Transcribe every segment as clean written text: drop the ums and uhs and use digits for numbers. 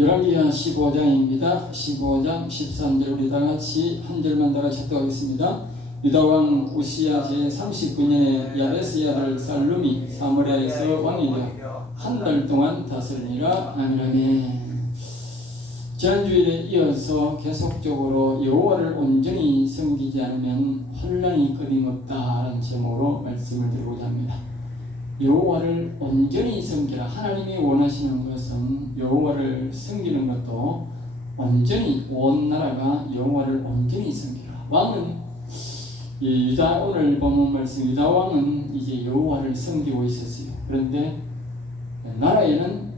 열왕기하 15장입니다. 15장 13절 우리 다같이 한 절만 다같이 합독하겠습니다. 유다왕 우시야 제39년에 야베스의 아들 살룸이 사마리아에서 왕이 되어 한 달 동안 다스리니라. 아멘. 지난주일에 이어서 계속적으로 여호와를 온전히 섬기지 않으면 혼란이 끊임없다라는 제목으로 말씀을 드리고자 합니다. 여호와를 온전히 섬기라. 하나님이 원하시는 것은 여호와를 섬기는 것도 온전히 온 나라가 여호와를 온전히 섬기라. 왕은 유다, 오늘 본문 말씀 유다 왕은 이제 여호와를 섬기고 있었어요. 그런데 나라에는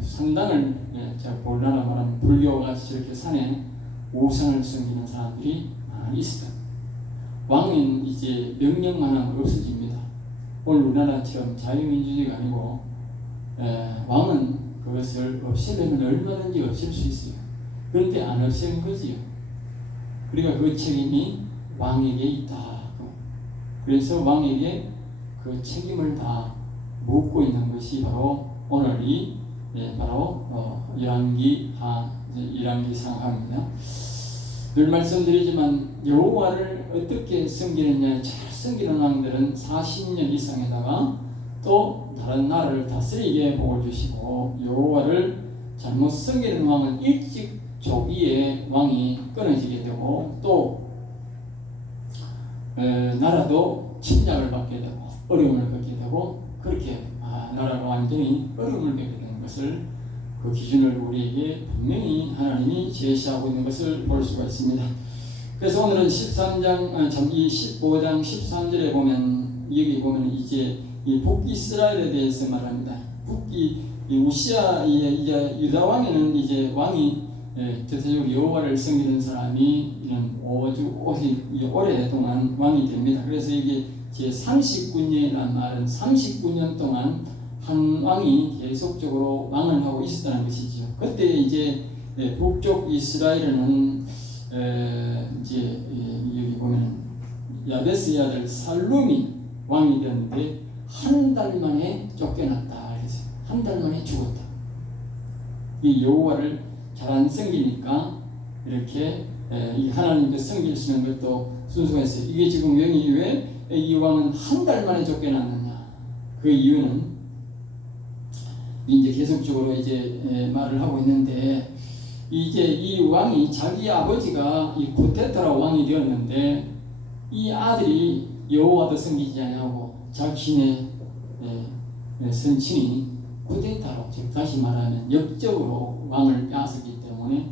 산당을 제가 볼나라 말하면 불교가 저렇게 산에 우상을 섬기는 사람들이 많이 있었다. 왕은 이제 명령만 하면 없어집니다. 오늘 우리나라처럼 자유민주주의가 아니고 왕은 그것을 없애려면 얼마든지 없앨 수 있어요. 그런데 안 없앤 거지요. 그러니까 그 책임이 왕에게 있다. 그래서 왕에게 그 책임을 다 묻고 있는 것이 바로 오늘이 바로 열왕기상하입니다. 늘 말씀드리지만 여호와를 어떻게 섬기느냐, 잘 섬기는 왕들은 40년 이상에다가 또 다른 나라를 다스리게 복을 주시고, 여호와를 잘못 섬기는 왕은 일찍 조기에 왕이 끊어지게 되고 또 나라도 침략을 받게 되고 어려움을 겪게 되고, 그렇게 나라가 완전히 어려움을 겪게 되는 것을, 그 기준을 우리에게 분명히 하나님이 제시하고 있는 것을 볼 수가 있습니다. 그래서 오늘은 15장 13절에 보면, 여기 보면 이제 이 북이스라엘에 대해서 말합니다. 북이 우시아의 이제 유다 왕에는 이제 왕이 대체적으로 여호와를 섬기는 사람이 이런 오랫동안 왕이 됩니다. 그래서 이게 제 39년이라는 말은 39년 동안 한 왕이 계속적으로 왕을 하고 있었다는 것이죠. 그때 이제 북쪽 이스라엘은 이제 여기 보면 야베스의 아들 살룸이 왕이 되었는데 한 달 만에 쫓겨났다. 그래서 한 달 만에 죽었다. 이 여호와를 잘 안 섬기니까 이렇게 하나님께 섬기시는 것도 순수가 있어요. 이게 지금 왜 이 왕은 한 달 만에 쫓겨났느냐? 그 이유는 이제 계속적으로 이제 말을 하고 있는데, 이제 이 왕이 자기 아버지가 이 구테타라 왕이 되었는데 이 아들이 여호와도 섬기지 아니하고 자신의 선친이 구테타로, 즉 다시 말하면 역적으로 왕을 빼앗았기 때문에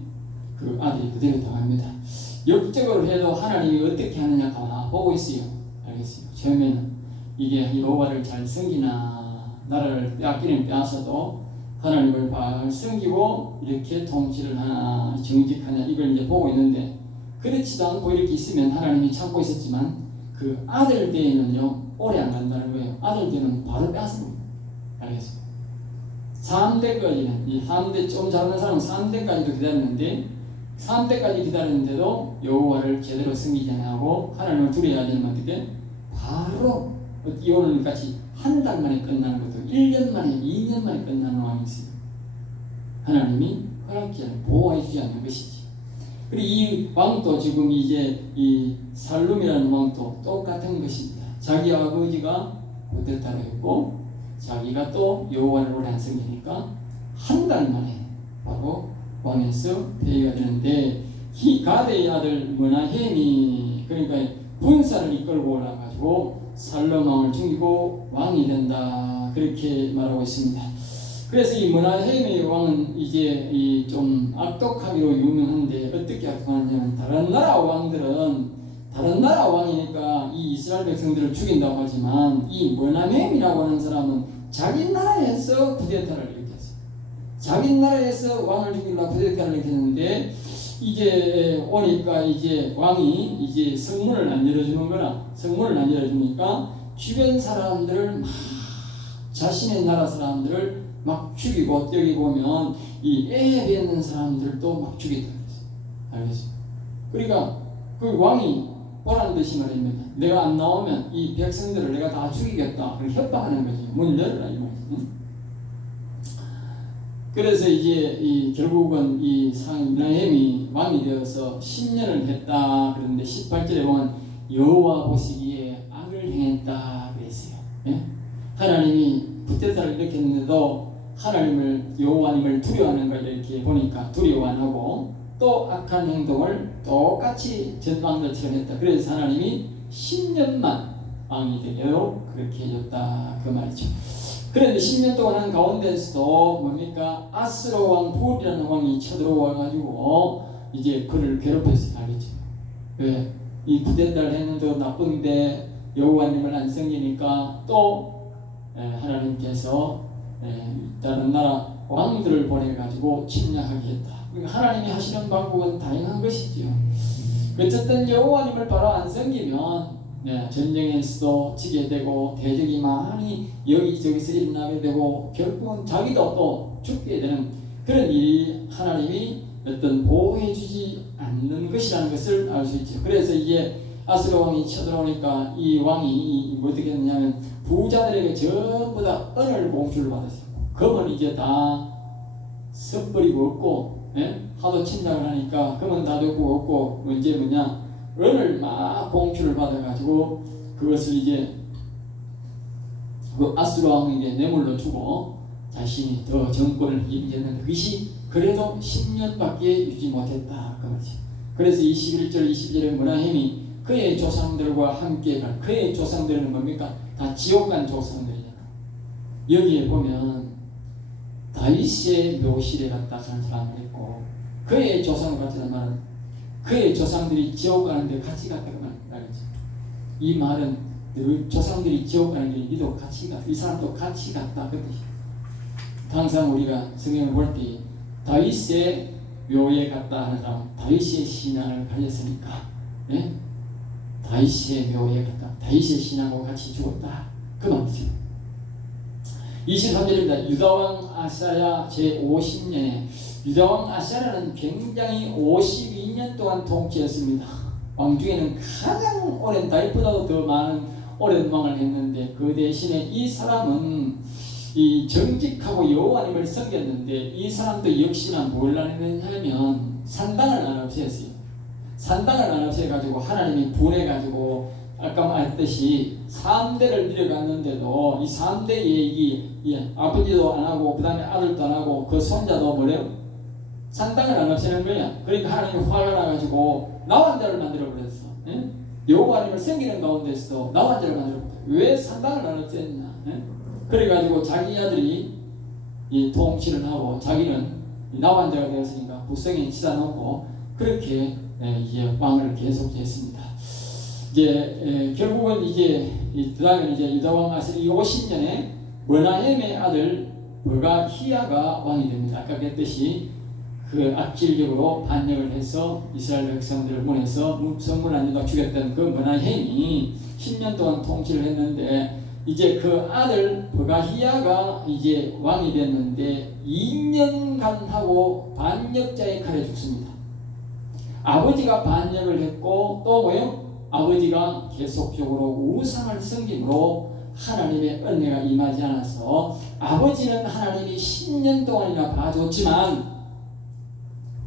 그 아들이 그대로 당합니다. 역적으로 해도 하나님이 어떻게 하느냐 가만 보고 있어요. 알겠어요. 처음에는 이게 여호와를 잘 섬기나, 나라를 빼앗기는 빼앗아도 하나님을 잘 섬기고 이렇게 통치를 하나, 정직하냐, 이걸 이제 보고 있는데, 그렇지도 않고 이렇게 있으면 하나님이 참고 있었지만 그 아들 때에는요 오래 안 간다는 거예요. 아들 때는 바로 빼앗습니다. 알겠어요. 3대까지는, 이 3대 좀 잘하는 사람은 3대까지도 기다렸는데 3대까지 기다렸는데도 여호와를 제대로 섬기지 않고 하나님을 두려워하지 않으면 어떻게 바로 오늘 같이 한 달 만에 끝나는 것도 1년 만에 2년 만에 끝나는 왕이 있어요. 하나님이 허락지 않고 보호해 주지 않는 것이지. 그리고 이 왕도 지금 이제 이 살룸이라는 왕도 똑같은 것입니다. 자기 아버지가 구테타로 했고 자기가 또 여호와를 오래 안 섬기니까 한 달 만에 바로 왕에서 폐위가 되는데, 가데의 아들 므나헴이 그러니까 군사를 이끌고 올라가지고 살룸 왕을 죽이고 왕이 된다, 그렇게 말하고 있습니다. 그래서 이 므나헴의 왕은 이제 이 좀 악독하기로 유명한데, 어떻게 악독하냐면 다른 나라 왕들은 다른 나라 왕이니까 이 이스라엘 백성들을 죽인다고 하지만 이 므나헴이라고 하는 사람은 자기 나라에서 쿠데타를 일으켰어요. 자기 나라에서 왕을 죽이려고 쿠데타를 일으켰는데, 이제 오니까 이제 왕이 이제 성문을 안 열어주는 거라, 성문을 안 열어주니까 주변 사람들을 막, 자신의 나라 사람들을 막 죽이고, 여기 보면 이 애에 있는 사람들도 막 죽였다 그랬어요. 알겠어요? 그러니까 그 왕이 보란 듯이 말입니다. 내가 안 나오면 이 백성들을 내가 다 죽이겠다, 그렇게 협박하는 거지. 문 열어라 이 말이지. 그래서 이제 결국은 이 므나헴이 왕이 되어서 10년을 했다. 그런데 18절에 보면 여호와 보시기에 악을 행했다 그랬어요. 예? 하나님이 부태살을 일으켰는데도 하나님을 여호와님을 두려워하는 걸 이렇게 보니까 두려워 안 하고 또 악한 행동을 똑같이 전왕들처럼 했다. 그래서 하나님이 10년만 왕이 되도록 그렇게 해줬다 그 말이죠. 그런데 10년 동안 한 가운데서도 뭡니까? 아스로 왕 불이라는 왕이 쳐들어와 가지고 이제 그를 괴롭혔을 알겠죠. 왜? 이 부대달 했는데 나쁜데 여호와님을 안 섬기니까 또 하나님께서 다른 나라 왕들을 보내 가지고 침략하게 했다. 그러니까 하나님이 하시는 방법은 다양한 것이지요. 어쨌든 여호와님을 바로 안 섬기면 전쟁에서도 지게 되고 대적이 많이 여기저기서 일어나게 되고 결국은 자기도 또 죽게 되는 그런 일이 하나님이 어떤 보호해주지 않는 것이라는 것을 알 수 있죠. 그래서 이제 아스로 왕이 쳐들어오니까 이 왕이 어떻게 했냐면 부자들에게 전부 다 은을 봉투를 받았어요. 금은 이제 다 섞버리고 없고 하도 침략을 하니까 금은 다 듣고 없고 이제 뭐냐 은을 막 봉투를 받아가지고 그것을 이제 그 아스로 왕에게 뇌물로 주고 자신이 더 정권을 이기했는데 그것이 그래도 10년밖에 유지 못했다 그 말이지. 그래서 21절 20절에 므나헴이 그의 조상들과 함께 갈 그의 조상들은 뭡니까? 다 지옥 간 조상들이잖아. 여기에 보면 다윗의 묘실에 갔다 간 사람도 있고 그의 조상을 같은 말은 그의 조상들이 지옥 가는데 같이 갔다고 말이지. 이 말은 늘 조상들이 지옥 가는 게 니도 같이 갔다. 이 사람도 같이 갔다 그 뜻이야. 항상 우리가 성경을 볼 때 다윗의 묘에 갔다 하는 사람은 다윗의 신앙을 가졌으니까 다윗의 묘에 갔다. 다윗의 신앙과 같이 죽었다 그 말이죠. 23절입니다. 유다왕 아사야 제50년에 유다왕 아사야는 굉장히 52년 동안 통치했습니다. 왕 중에는 가장 오랜 다윗보다도 더 많은 오랜 왕을 했는데 그 대신에 이 사람은 이 정직하고 여호와님을 섬겼는데 이 사람도 역시나 뭘 했냐면 산당을 안 없애었어요. 산당을 안 없애가지고 하나님이 분해가지고 아까 말했듯이 3대를 들여갔는데도 이 3대의 이 아버지도 안 하고 그 다음에 아들도 안 하고 그 손자도 뭐래요? 산당을 안 없애는 거야. 그러니까 하나님이 화가 나가지고 나환자를 만들어버렸어. 여호와님을 섬기는 가운데서도 나환자를 만들어버렸어. 왜 산당을 안 없앴냐? 그래가지고 자기 아들이 이 통치를 하고 자기는 나환자가 되었으니까 북성에 치다놓고 그렇게 이제 왕을 계속했습니다. 이제 결국은 이제 그다음에 이제 유다왕 아스리 50년에 므나헴의 아들 버가히야가 왕이 됩니다. 아까 그랬듯이 그 악질적으로 반역을 해서 이스라엘 백성들을 보내서 성문 안에다 죽였던 그 므나헴이 10년 동안 통치를 했는데 이제 그 아들 버가히야가 이제 왕이 됐는데 2년간 하고 반역자의 칼에 죽습니다. 아버지가 반역을 했고 또 뭐요? 아버지가 계속적으로 우상을 섬김으로 하나님의 은혜가 임하지 않아서 아버지는 하나님이 10년 동안이나 봐줬지만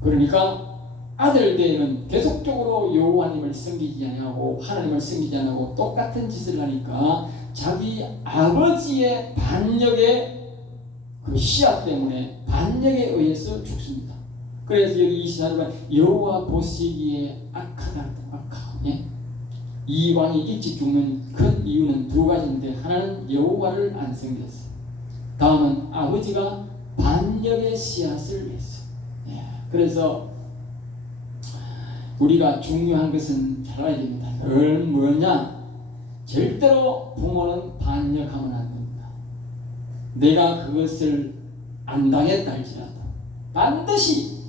그러니까 아들 때에는 계속적으로 여호와님을 섬기지 않고 하나님을 섬기지 않고 똑같은 짓을 하니까 자기 아버지의 반역의 그 씨앗 때문에 반역에 의해서 죽습니다. 그래서 여기 24절에 여호와 보시기에 악하다. 이 왕이 일찍 죽는 큰 이유는 두 가지인데 하나는 여호와를 안 섬겼어요. 다음은 아버지가 반역의 씨앗을 냈어요. 그래서 우리가 중요한 것은 잘 알아야 됩니다. 그건 뭐냐? 절대로 부모는 반역하면 안 됩니다. 내가 그것을 안 당했다 할지라도 반드시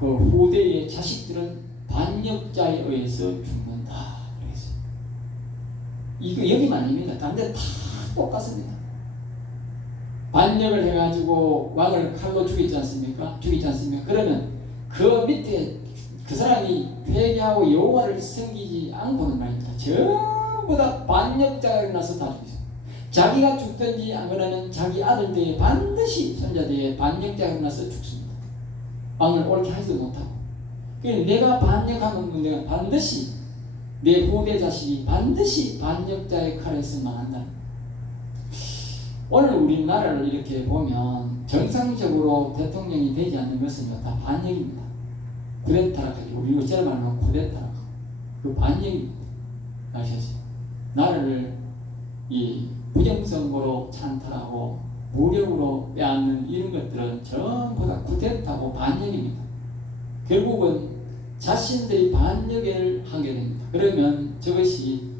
그 후대의 자식들은 반역자에 의해서 죽는다. 그래서 이거 여기만 아닙니다. 다른 데 다 똑같습니다. 반역을 해가지고 왕을 칼로 죽이지 않습니까? 그러면 그 밑에 그 사람이 회개하고 여호와를 섬기지 않고는 말입니다. 전부 다 반역자가 일어나서 다 죽이죠. 자기가 죽든지 안 그러면 자기 아들 때에 반드시 손자 때에 반역자가 일어나서 죽습니다. 왕을 옳게 하지도 못하고. 그러니까 내가 반역하면 내가 반드시 내 후대 자식이 반드시 반역자의 칼에서 망한다. 오늘 우리나라를 이렇게 보면 정상적으로 대통령이 되지 않는 것은 다 반역입니다. 쿠데타라고 우리 어쩌라 말하면 쿠데타라고 그 반역입니다. 아시겠어요? 나라를 이 부정선거로 찬탈하고 무력으로 빼앗는 이런 것들은 전부 다 쿠데타고 반역입니다. 결국은 자신들이 반역을 하게 됩니다. 그러면 저것이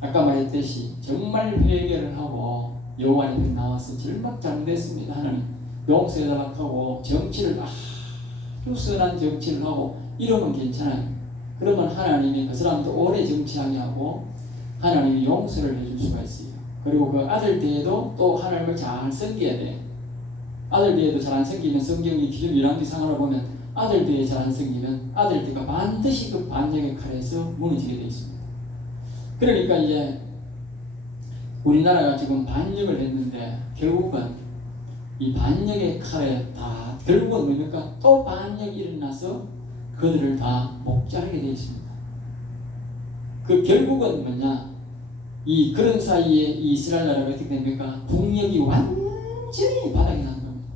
아까 말했듯이 정말 회개를 하고 여호와 앞에 나와서 정말 잘못했습니다. 하나님 용서해달라고 하고 정치를 아주 선한 정치를 하고 이러면 괜찮아요. 그러면 하나님이 그 사람도 오래 정치하게 하고 하나님이 용서를 해줄 수가 있어요. 그리고 그 아들 때에도 또 하나님을 잘 섬겨야 돼. 아들 때에도 잘 안 섬기면 성경이 기존 열왕기 상하로 보면 아들 때에 잘 안 섬기면 아들 때가 반드시 그 반역의 칼에서 무너지게 되어 있습니다. 그러니까 이제 우리나라가 지금 반역을 했는데 결국은 이 반역의 칼에 다 결국은 뭡니까? 또 반역이 일어나서 그들을 다 목자르게 되어 있습니다. 그 결국은 뭐냐? 이 그런 사이에 이 이스라엘 나라가 어떻게 됩니까? 국력이 완전히 바닥이 나는 겁니다.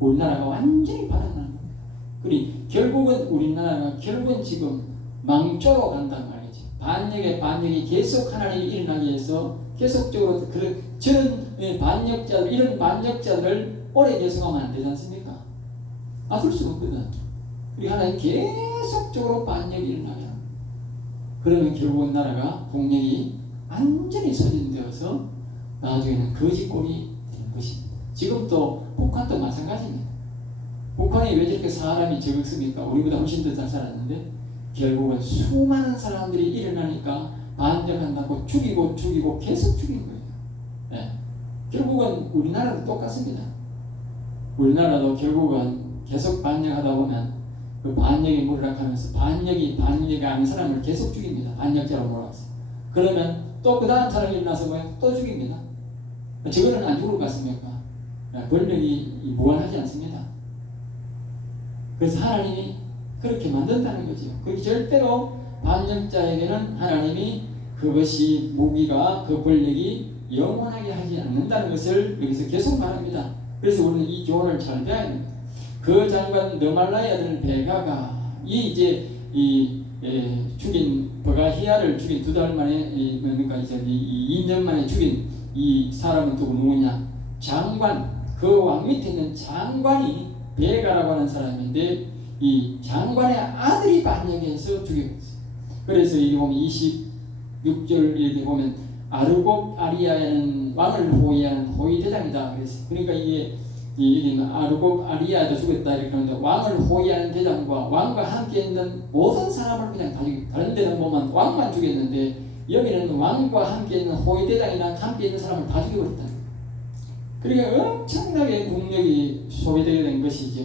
우리나라가 완전히 바닥나는 겁니다. 그리고 결국은 우리나라가 결국은 지금 망조로 간단 말이죠. 반역이 계속 하나님이 일어나기 위해서 계속적으로 저런 반역자들 이런 반역자들을 오래 계속하면 안 되지 않습니까? 그럴 수가 없거든. 우리 하나님 계속적으로 반역이 일어나게 합니다. 그러면 결국은 나라가 국력이 완전히 소진되어서 나중에는 거지꼴이 되는 것입니다. 지금 또 북한도 마찬가지입니다. 북한이 왜 저렇게 사람이 적습니까? 우리보다 훨씬 더 잘 살았는데 결국은 수많은 사람들이 일어나니까 반역한다고 죽이고 계속 죽인 거예요. 네. 결국은 우리나라도 똑같습니다. 우리나라도 결국은 계속 반역하다 보면 그 반역이 몰락하면서 반역이 아닌 사람을 계속 죽입니다. 반역자로 몰아서. 그러면 또 그 다음 사람이 일어나서 뭐예요? 또 죽입니다. 저거는 안 죽을 것 같습니까? 권력이 무한하지 않습니다. 그래서 하나님이 그렇게 만든다는 거죠. 그렇게 절대로 반역자에게는 하나님이 그것이 무기가 그 권력이 영원하게 하지 않는다는 것을 여기서 계속 말합니다. 그래서 우리는 이 교훈을 잘 배워야 됩니다. 그 장관 너말라의 아들 베가가 죽인 버가히아를 죽인 2달 만에 그러니까 이제 2년 만에 죽인 이 사람은 누구냐? 장관, 그 왕 밑에 있는 장관이 베가라고 하는 사람인데 이 장관의 아들이 반역해서 죽였어요. 그래서 여기 보면 26절 이렇게 보면 아르곱 아리아는 왕을 호위하는 호위대장이다. 그러니까 이게 아르곱 아리아도 죽였다 이렇게 하는데 왕을 호위하는 대장과 왕과 함께 있는 모든 사람을 그냥 다 죽였다. 다른 데는 보면 왕만 죽였는데 여기는 왕과 함께 있는 호위대장이랑 함께 있는 사람을 다 죽여버렸다. 그러니까 엄청나게 국력이 소비되게 된 것이죠.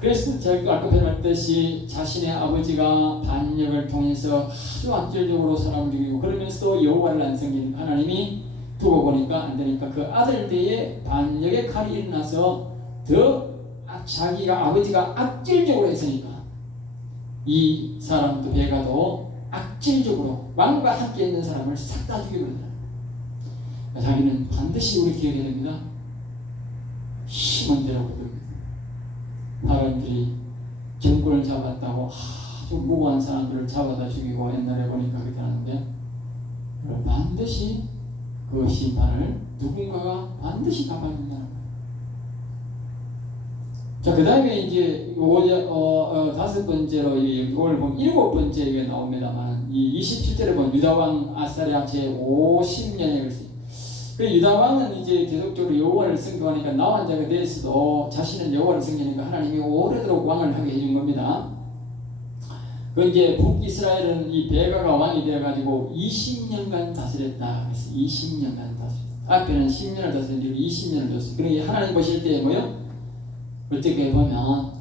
그래서 제가 아까 말했듯이 자신의 아버지가 반역을 통해서 아주 악질적으로 사람을 죽이고 그러면서 여호와를 안 섬기는 하나님이 두고 보니까 안 되니까 그 아들 때에 반역의 칼이 일어나서 더 자기가 아버지가 악질적으로 했으니까 이 사람도 베가도 악질적으로 왕과 함께 있는 사람을 싹 다 죽여버린다. 자기는 반드시 우리 기억해야 됩니다. 힘은 대로 사람들이 정권을 잡았다고 아주 무고한 사람들을 잡아다 죽이고 옛날에 보니까 그렇게 하는데 반드시 그 심판을 누군가가 반드시 갚아준다는 거예요. 자, 그 다음에 이제 5번째로 이걸 보면 7번째에 나옵니다만 이 27절에 보면 유다왕 아사랴 제50년에 글쎄 그 유다왕은 이제 계속적으로 여호와를 섬기니까 나온 자가 되어서도 자신은 여호와를 섬기니까 하나님이 오래도록 왕을 하게 해준 겁니다. 그 이제 북이스라엘은 이 베가가 왕이 되어가지고 20년간 다스렸다. 그래서 20년간 다스렸다. 앞에는 10년을 다스렸는데 20년을 줬어요. 그러니까 하나님 보실 때 뭐요? 어떻게 보면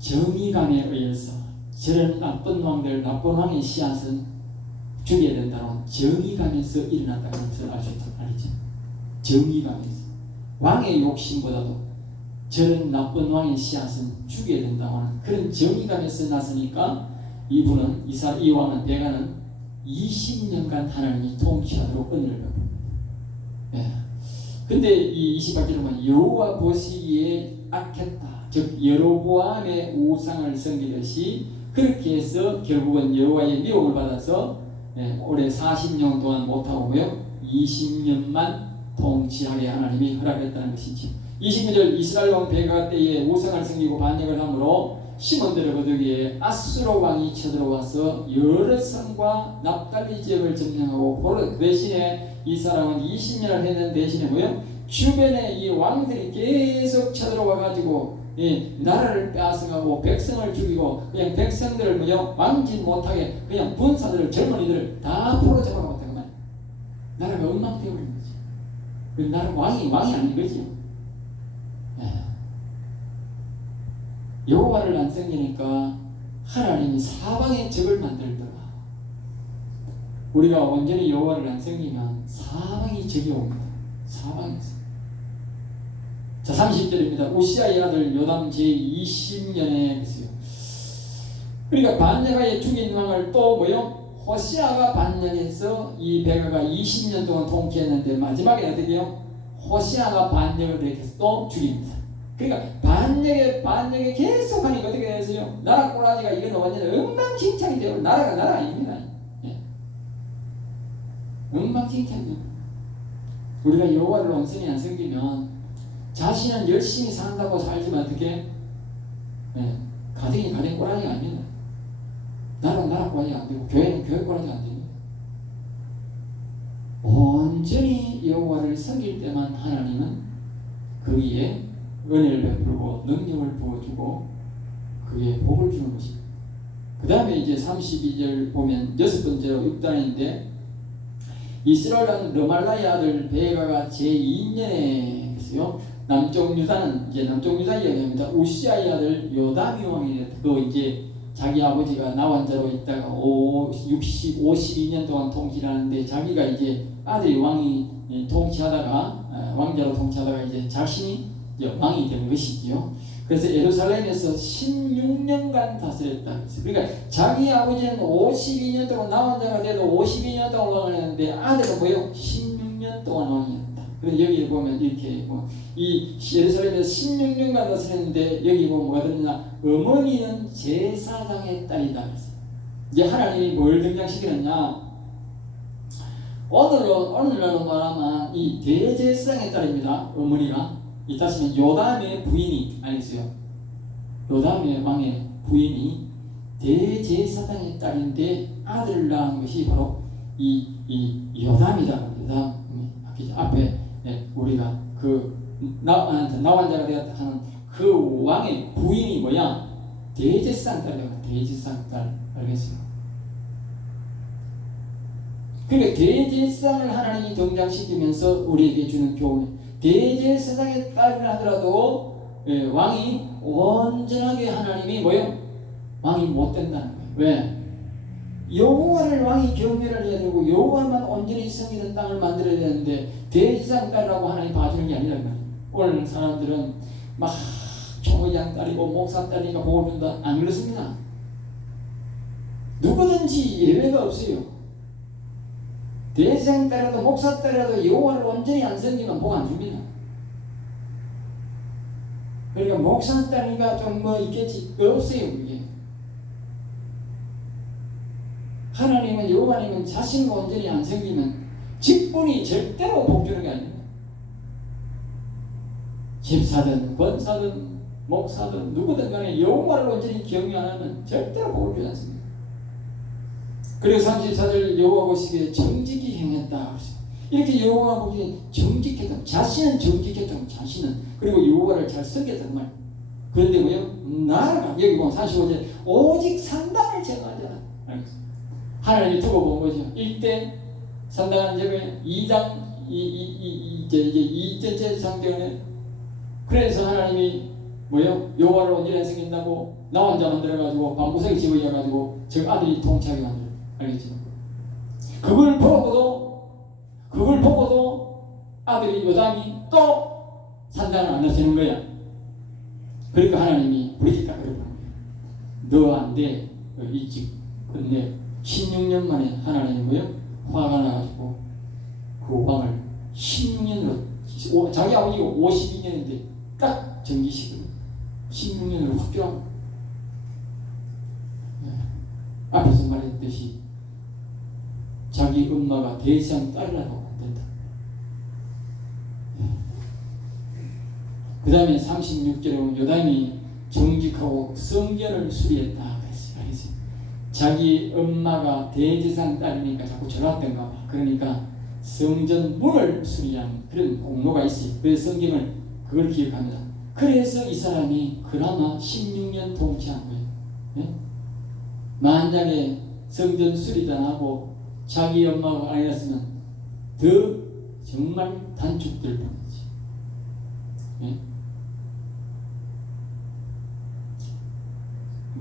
정의감에 의해서 저런 나쁜 왕들, 나쁜 왕의 씨앗은 죽여야 된다는 정의감에서 일어났다는 것을 알 수 있단 말이죠. 정의감이 있어. 왕의 욕심보다도 저런 나쁜 왕의 씨앗은 죽여야 된다고 하는 그런 정의감에서 났으니까 이분은 이 왕은 베가는 20년간 하나님이 통치하도록 은혜를 받습니다. 예. 근데 이 28절에 보면 여호와 보시기에 악했다. 즉 여로보암의 우상을 섬기듯이 그렇게 해서 결국은 여호와의 미움을 받아서 올해 40년 동안 못하고 20년만 통치하게 하나님이 허락했다는 것이죠. 29절 이스라엘 왕 베가 때에 우상을 섬기고 반역을 하므로 시몬들의 거두기에 아수르 왕이 쳐들어와서 여러 성과 납달리 지역을 점령하고 그 대신에 이 사람은 20년을 했는 대신에 주변에 이 왕들이 계속 쳐들어와 가지고 나라를 빼앗아가고 백성을 죽이고 그냥 백성들을 왕짓 못하게 그냥 군사들을 젊은이들을 다 포로 잡아갔다고 말이야. 나라가 엉망되어버린 거지. 그 나라 왕이 아닌 거지. 여호와를 안 섬기니까 하나님이 사방에 적을 만들더라. 우리가 온전히 여호와를 안 섬기면 사방이 적이 옵니다. 사방에서. 자, 30절입니다. 우시아의 아들 요담 제20년에 있어요. 그러니까 반야가의 죽인 왕을 또 호시아가 반역해서 이 베가가 20년 동안 통치했는데 마지막에 어떻게 해요? 호시아가 반역을 해서 또 죽입니다. 그러니까 반역에 계속 하니까 어떻게 됐어요? 나라 꼬라지가 이건 완전 엉망진창이 되고 나라가 아닙니다. 엉망진창이 됩니다. 우리가 여호와를 온전히 안 섬기면 자신은 열심히 산다고 살지만 어떻게? 가정이 꼬라지가 아닙니다. 나라 꼬라지가 안 되고 교회는 교회 꼬라지가 안 됩니다. 온전히 여호와를 섬길 때만 하나님은 거기에 은혜를 베풀고 능력을 부어주고 그게 복을 주는 것입니다. 그 다음에 이제 32절 보면 여섯 번째로 6단인데 이스라엘 왕 르말라의 아들 베가가 제2년에 있어요. 남쪽 유다는 이제 남쪽 유다 이야기합니다. 우시아의 아들 요담이 왕이 또 이제 자기 아버지가 나환자로 있다가 52년 동안 통치하는데 자기가 이제 아들이 왕이 통치하다가 왕자로 통치하다가 이제 자신이 왕이 된 것이지요. 그래서 예루살렘에서 16년간 다스렸다. 그러니까 자기 아버지는 52년 동안 나환자가 돼도 52년 동안 왕을 했는데 아들은 16년 동안 왕이었다. 그래서 여기 보면 이렇게 이 예루살렘에서 16년간 다스렸는데 여기 보면 뭐가 들었냐? 어머니는 제사장의 딸이다. 이제 하나님이 뭘 등장시키느냐? 오늘날로 말하면 이 대제사장의 딸입니다. 어머니가. 다시는 요담의 부인이 아니었어요. 요담의 왕의 부인이 대제사장의 딸인데 아들을 낳은 것이 바로 이 요담이다. 요담 앞에 우리가 그 나환자가 되었다 하는 그 왕의 부인이 뭐야? 대제사장 딸이야. 대제사장 딸. 알겠어요? 그러니까 대제사장을 하나님이 등장시키면서 우리에게 주는 교훈. 대제사장의 딸이라 하더라도 왕이 온전하게 하나님이 왕이 못 된다는 거예요. 왜? 여호와를 왕이 경배를 해야 되고 여호와만 온전히 섬기는 땅을 만들어야 되는데 대제사장 딸이라고 하나님 봐주는 게 아니라는 거예요. 오늘 사람들은 막 총회장 딸이고 목사 딸이니까 복을 준다. 안 그렇습니다. 누구든지 예외가 없어요. 대제사장 딸이라도 목사 딸이라도 여호와를 온전히 안 섬기면 복 안 줍니다. 그러니까 목사 딸이니까 좀 있겠지. 없어요. 그게. 하나님은 여호와님은 자신을 온전히 안 섬기면 직분이 절대로 복 주는 게 아닙니다. 집사든 권사든 목사든 누구든 간에 여호와를 온전히 경외 안 하면 절대로 복을 주지 않습니다. 그리고 34절 여호와 보시기에 정직히 행했다. 이렇게 여호와 보기에 정직했다. 자신은 정직했다. 자신은. 그리고 여호와를 잘 섬겼단 말. 그런데 나라가 여기 보면 45절 오직 산당을 제거하잖아. 하나님이 두고 본 거죠. 1대 산당한 적을 2장 이제 상대원에 그래서 하나님이 여호와를 온전히 섬긴다고 나 혼자 만들어가지고 방구석에 집어넣어가지고 저 아들이 통치하게 만들어. 알겠죠? 그걸 보고도 아들이 요담이 또 산당을 안 넣어주는 거야. 그러니까 하나님이 부리겠다 그러는 거야. 너 안 돼. 일찍 끝내. 16년 만에 하나님이 뭐야? 화가 나가지고 그 왕을 16년으로, 자기 아버지가 52년인데 딱 정기식으로 16년으로 확정하고, 앞에서 말했듯이 자기 엄마가 대상 딸이라고 안 된다. 그 다음에 36절에 보면 요담이 정직하고 성전을 수리했다. 그랬어요. 자기 엄마가 대제사장 딸이니까 자꾸 절왔던가 봐. 그러니까 성전 문을 수리한 그런 공로가 있어요. 그래서 성경을 그걸 기억합니다. 그래서 이 사람이 그나마 16년 통치한 거예요. 네? 만약에 성전 수리도 안 하고 자기 엄마가 아니었으면 더 정말 단축될 뻔했지. 네?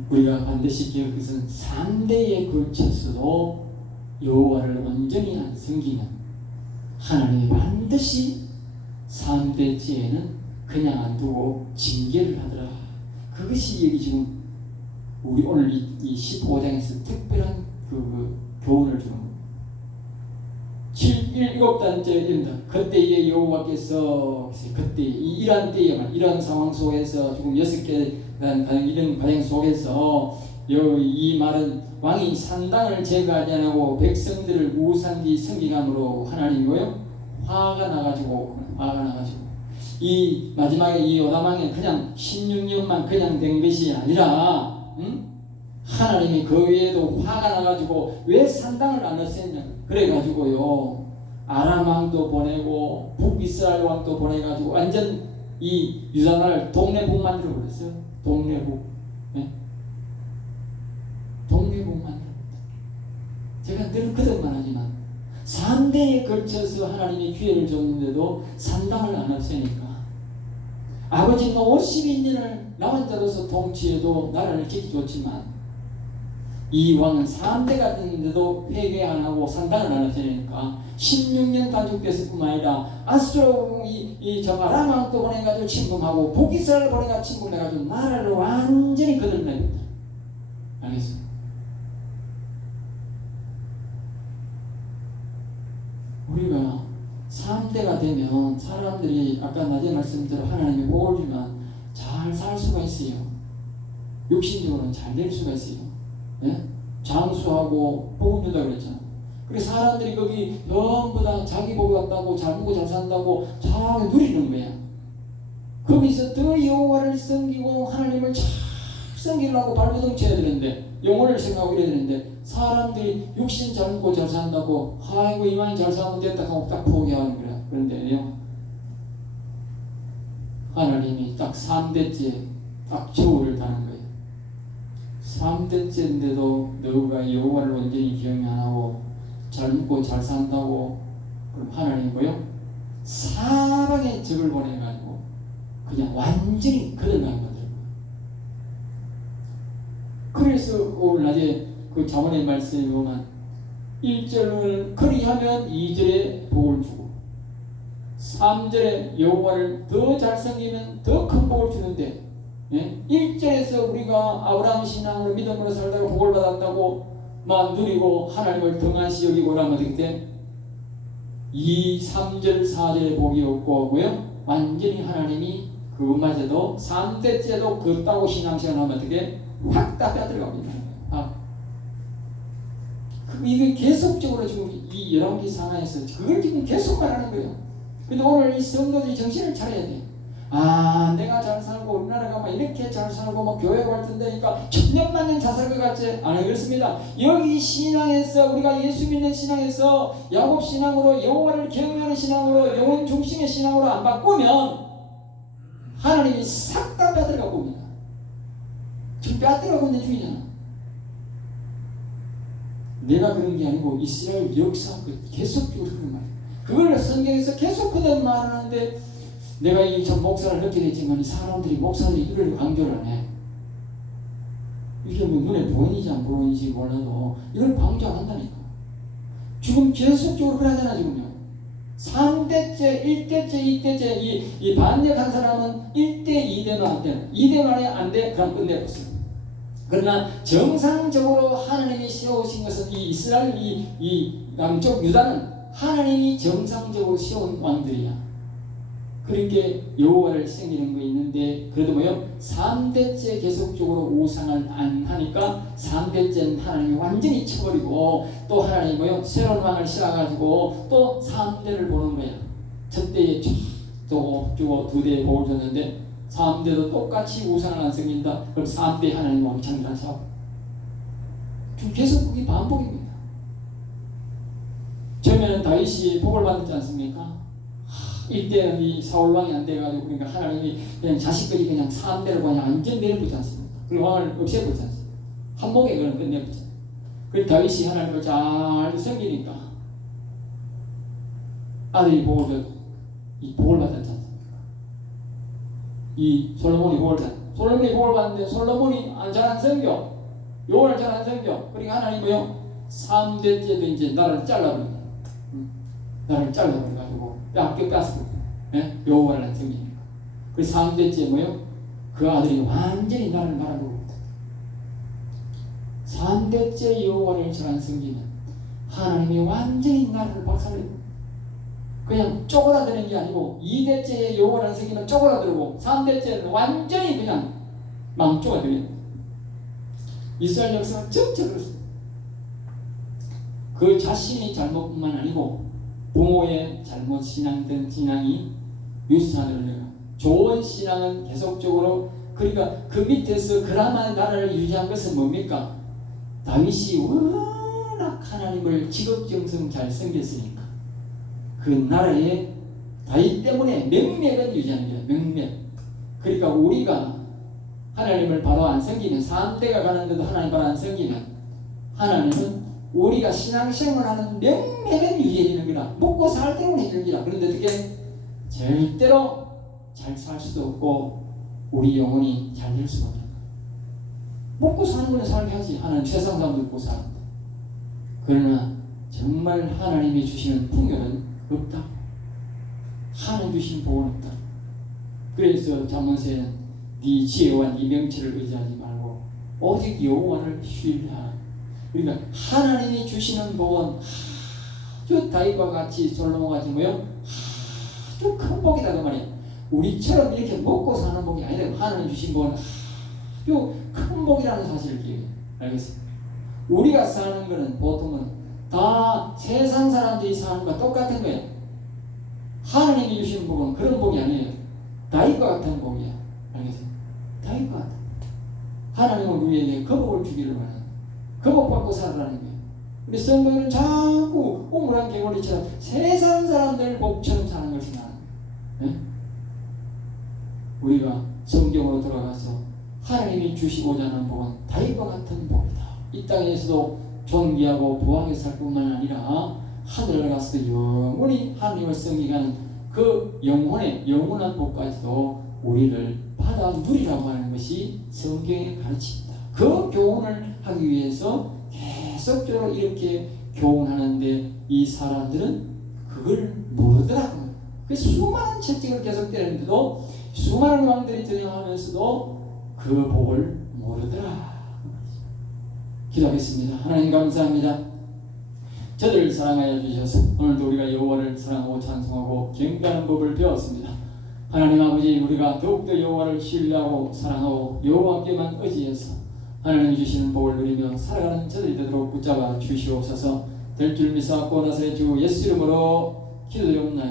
우리가 반드시 기억해서는 3대에 걸쳐서도 여호와를 온전히 안 섬기면 하나님이 반드시 3대째에는 그냥 안 두고 징계를 하더라. 그것이 여기 지금 우리 오늘 이 15장에서 특별한 그 교훈을 주는 거예요. 7단째입니다. 그때에 여호와께서, 그때 이러한 때에만, 이러한 상황 속에서 지금 6개 이런 과정 속에서 이 말은 왕이 산당을 제거하지 않고 백성들을 우상기 섬기감으로 하나님이고요, 화가 나가지고 이 마지막에 이 요담왕이 그냥 16년만 그냥 된 것이 아니라, 하나님이 그 외에도 화가 나가지고 왜 산당을 안 했었냐 그래가지고요, 아람 왕도 보내고 북이스라엘 왕도 보내가지고 완전 이 유다 나라를 동네북 만들어 버렸어요. 동네북. 네? 동네북 만들어 버렸다. 제가 늘 그덕만 하지만 3대에 걸쳐서 하나님이 기회를 줬는데도 산당을 안 했으니까 아버지는 52년을 나 혼자로서 통치해도 나라를 지켜줬지만 이 왕은 3대가 됐는데도 회개 안 하고 산당을 안 했으니까 16년 단축됐을 뿐만 아니라 아수르 저 아람 왕도 보내가지고 침공하고 북이스라엘 보내가지고 침공해가지고 나라를 완전히 거들냅니다. 알겠어요? 우리가 3대가 되면 사람들이 아까 낮에 말씀대로 하나님이 복을 주면 잘 살 수가 있어요. 육신적으로는 잘 될 수가 있어요. 네? 장수하고 복을 준다 그랬잖아. 그래서 사람들이 거기 전부 다 자기 복 같다고 잘 먹고 잘 산다고 잘 누리는 거야. 거기서 더 여호와를 섬기고 하나님을 잘 섬기려고 발버둥 쳐야 되는데, 영혼을 생각하고 이래야 되는데, 사람들이 육신 잘 먹고 잘 산다고 아이고 이만히 잘 살면 됐다 하고 딱 포기하는 거야. 그런데요, 하나님이 딱 3대째 딱 저울을 다는 거예요. 3대째인데도 너가 여호와를 온전히 기억 안 하고 잘 먹고 잘 산다고, 그럼 하나님 뭐요? 사방에 적을 보내가지고 그냥 완전히 거듭나는 거예요. 그래서 오늘 낮에 그 자문의 말씀에 보면 1절을 그리하면 2절에 복을 주고 3절에 여호와를 더 잘 섬기면 더 큰 복을 주는데, 1절에서 우리가 아브라함 신앙으로 믿음으로 살다가 복을 받았다고 막 누리고 하나님을 등한시 여기고 그러면 어떻게 돼? 2, 3절, 4절의 복이 없고 뭐요? 완전히 하나님이 그것마저도 3대째도 걷다고 신앙생활 하면 어떻게? 확 다 빼들어갑니다. 이게 계속적으로 지금 이 열왕기 상황에서 그걸 지금 계속 말하는 거예요. 근데 오늘 이 성도들이 정신을 차려야 돼. 내가 잘 살고 우리나라가 막 이렇게 잘 살고 막 교회가 발전되니까 천년만년 잘 살 것 같지? 아니, 그렇습니다. 여기 신앙에서 우리가 예수 믿는 신앙에서 야곱 신앙으로 여호와를 경외하는 신앙으로 영혼 중심의 신앙으로 안 바꾸면 하나님이 싹 다 빼들어가 봅니다. 지금 빼앗들어가고 있는 중이잖아. 내가 그런 게 아니고 이스라엘 역사 계속적으로 그런 말이야. 그걸 성경에서 계속 그런 말을 하는데, 내가 이 참 목사를 듣게 됐지만 사람들이 목사들이 이걸 강조를 안 해. 이게 뭐 눈에 보이는지 안 보이는지 몰라도 이걸 강조 안 한다니까. 지금 계속적으로 그러잖아 지금요. 3대째, 1대째, 2대째 이 반역한 사람은 1대, 2대는 안 돼. 2대 만에 안 돼. 그럼 끝내버렸어요. 그러나 정상적으로 하나님이 세우신 것은 이 이스라엘 이 남쪽 유다는 하나님이 정상적으로 세운 왕들이야. 그렇게 여호와를 섬기는 거 있는데 그래도 뭐요? 3대째 계속적으로 우상을 안 하니까 3대째는 하나님이 완전히 쳐버리고 또 하나님이 뭐요? 새로운 왕을 씌워가지고 또 3대를 보는 거야. 첫 대에 또 주고 2대에 복을 줬는데 3대도 똑같이 우상을 안 섬긴다. 그럼 3대 하나님 왕 창조한 사업. 계속 그게 반복입니다. 처음에는 다윗이 복을 받았지 않습니까? 이때는 이 사울왕이 안 돼가지고 그러니까 하나님이 그냥 자식들이 그냥 3대를 그냥 완전 내려붙지 않습니까? 그리고 왕을 없애버리지 않습니까? 한 목에 그냥 끝내버리죠. 그래서 다윗이 하나님을 잘 섬기니까 아들이 복을 줘도 이 복을 받았지 않습니까? 이 솔로몬이 복을 받았 솔로몬이 복을 받는데 솔로몬이 잘 안 섬겨. 여호와를 잘 안 섬겨. 그러니까 하나님 뭐요? 3대째도 이제 나를 잘라버린다. 나를 잘라버려가지고 뺏었거든요. 예? 여호와를 안 섬기니까. 그 3대째 뭐요? 그 아들이 완전히 나를 말아먹었다. 3대째 여호와를 잘 안 섬기면 하나님이 완전히 나를 박살내고 그냥 쪼그라드는 게 아니고 2대째 여호와를 안 섬기면 쪼그라들고 3대째는 완전히 그냥 망쪼가들어요. 이스라엘 역사는 전체 그렇습니다. 그 자신이 잘못뿐만 아니고 부모의 잘못 신앙이 유산을 내가 좋은 신앙은 계속적으로 그러니까 그 밑에서 그나마 나라를 유지한 것은 뭡니까? 다윗이 워낙 하나님을 지극정성 잘 섬겼으니까 그 나라에 다윗 때문에 명맥은 유지하는 거예요. 명맥. 그러니까 우리가 하나님을 바로 안 섬기면 3대가 가는데도 하나님 바로 안 섬기면 하나님은 우리가 신앙생활하는 명맥은 유지해주는 거라. 먹고 살 때문에 해주는 거라. 그런데 어떻게 절대로 잘 살 수도 없고 우리 영혼이 잘 될 수가 없는 거야. 먹고 사는 거는 살게 하지. 하나님 세상 사람도 먹고 사는데. 그러나 정말 하나님이 주시는 풍요는 없다. 하나님 주신 복은 없다. 그래서 잠언서에는 네 지혜와 네 명철을 의지하지 말고 오직 여호와를 신뢰하라. 그러니까 하나님이 주시는 복은 아주 다윗과 같이 솔로몬과 같이 뭐요? 아주 큰 복이다 그 말이야. 우리처럼 이렇게 먹고 사는 복이 아니라 하나님 주신 복은 아주 큰 복이라는 사실을 기억해. 알겠어요? 우리가 사는 거는 보통은 다 세상 사람들이 사는 것과 똑같은 거예요. 하나님이 주신 복은 그런 복이 아니에요. 다윗과 같은 복이야. 알겠어요? 다윗과 같은. 하나님은 우리에게 그 복을 주기를 바라는. 그 복 받고 살아라는 거예요. 우리 성도들은 자꾸 우물한 개구리처럼 세상 사람들 복처럼 사는 걸 생각하는 거예요. 네? 우리가 성경으로 돌아가서 하나님이 주시고자 하는 복은 다윗과 같은 복이다. 이 땅에서도 존귀하고 부하게 살 뿐만 아니라 하늘을 가서도 영원히 하나님을 섬기는 그 영원한 복까지도 우리를 받아 누리라고 하는 것이 성경의 가르침입니다. 그 교훈을 하기 위해서 계속적으로 이렇게 교훈하는데 이 사람들은 그걸 모르더라고요. 그 수많은 채찍을 계속 때렸는데도 수많은 왕들이 등장하면서도 그 복을 모르더라. 기도하겠습니다. 하나님 감사합니다. 저들을 사랑하여 주셔서 오늘도 우리가 여호와를 사랑하고 찬송하고 경배하는 법을 배웠습니다. 하나님 아버지, 우리가 더욱더 여호와를 신뢰하고 사랑하고 여호와께만 의지해서 하나님이 주시는 복을 누리며 살아가는 저들이 되도록 붙잡아 주시옵소서. 될 줄 믿사옵고 나서의 주 예수 이름으로 기도드립니다.